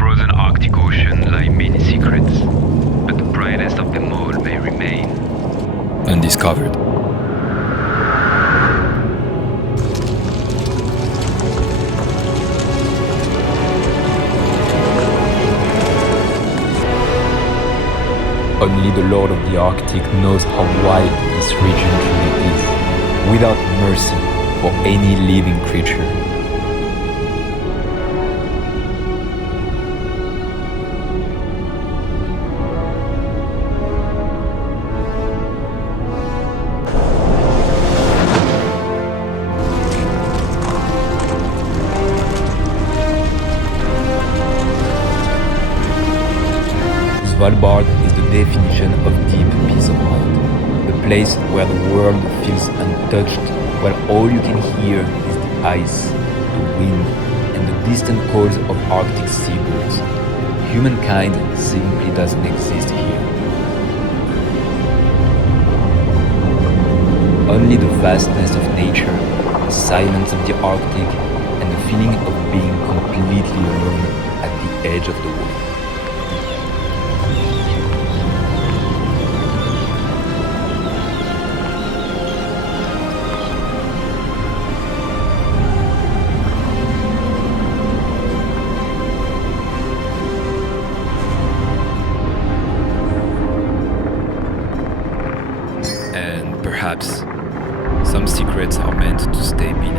frozen Arctic Ocean lie many secrets, but the brightest of them all may remain undiscovered. Only the Lord of the Arctic knows how wide this region truly is, without mercy for any living creature. Svalbard is the definition of deep peace of mind, a place where the world feels untouched, where all you can hear is the ice, the wind, and the distant calls of Arctic seabirds. Humankind simply doesn't exist here. Only the vastness of nature, the silence of the Arctic, and the feeling of being completely alone at the edge of the world. Perhaps some secrets are meant to stay behind.